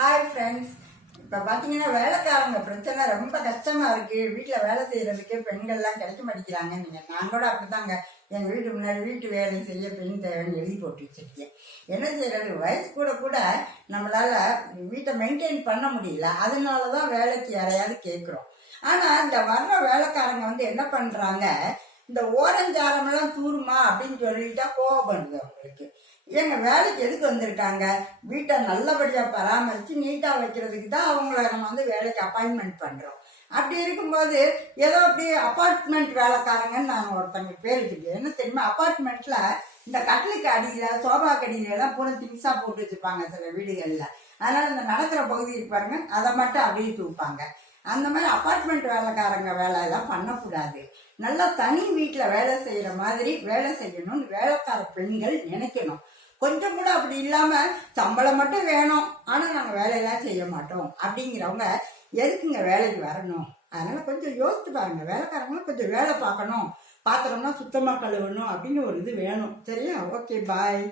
Hi friends. இப்போ பார்த்தீங்கன்னா வேலைக்காரங்க பிரச்சனை ரொம்ப கஷ்டமாக இருக்குது. வீட்டில் வேலை செய்கிறதுக்கு பெண்கள்லாம் கிடைக்க மாட்டேங்கிறாங்க. நான் கூட அப்படித்தாங்க எங்கள் வீட்டு முன்னாடி வீட்டு வேலை செய்ய பெண் தேவைன்னு எழுதி போட்டு வச்சுருக்கேன். என்ன செய்கிறது, வயசு கூட கூட நம்மளால் வீட்டை மெயின்டைன் பண்ண முடியல. அதனால தான் வேலைக்கு யாரையாவது கேட்குறோம். ஆனால் இந்த வர்ற வேலைக்காரங்க என்ன பண்ணுறாங்க, இந்த ஓரஞ்சாரமெல்லாம் தூருமா அப்படின்னு சொல்லிட்டா கோவப்படுது அவங்களுக்கு. எங்க வேலைக்கு எதுக்கு வந்திருக்காங்க, வீட்டை நல்லபடியாக பராமரித்து நீட்டாக வைக்கிறதுக்கு தான் அவங்கள நம்ம வேலைக்கு அப்பாயின்மெண்ட் பண்ணுறோம். அப்படி இருக்கும்போது ஏதோ அப்படி அப்பார்ட்மெண்ட் வேலைக்காரங்கன்னு நான் ஒருத்தங்க பேர் வச்சுருக்கேன். என்ன தெரியுமா, அப்பார்ட்மெண்ட்டில் இந்த கட்டிலுக்கு அடியில் சோபா கடியில எல்லாம் பூனை திங்ஸாக போட்டு வச்சுருப்பாங்க சில வீடுகளில். அதனால் இந்த நடக்கிற பகுதி இருப்பாருங்க, அதை மட்டும் அப்படியே தூப்பாங்க. அந்த மாதிரி அப்பார்ட்மெண்ட் வேலைக்காரங்க வேலையெல்லாம் பண்ணக்கூடாது. நல்லா தனி வீட்டில் வேலை செய்கிற மாதிரி வேலை செய்யணும்னு வேலைக்கார பெண்கள் நினைக்கணும். கொஞ்சம் கூட அப்படி இல்லாமல் சம்பளம் மட்டும் வேணும், ஆனால் நாங்கள் வேலையெல்லாம் செய்ய மாட்டோம் அப்படிங்கிறவங்க எதுக்குங்க வேலைக்கு வரணும்? அதனால கொஞ்சம் யோசித்து பாருங்க. வேலைக்காரங்களும் கொஞ்சம் வேலை பார்க்கணும், பாத்திரம்னா சுத்தமாக கழுவணும் அப்படின்னு ஒரு இது வேணும். சரியா? ஓகே, பாய்.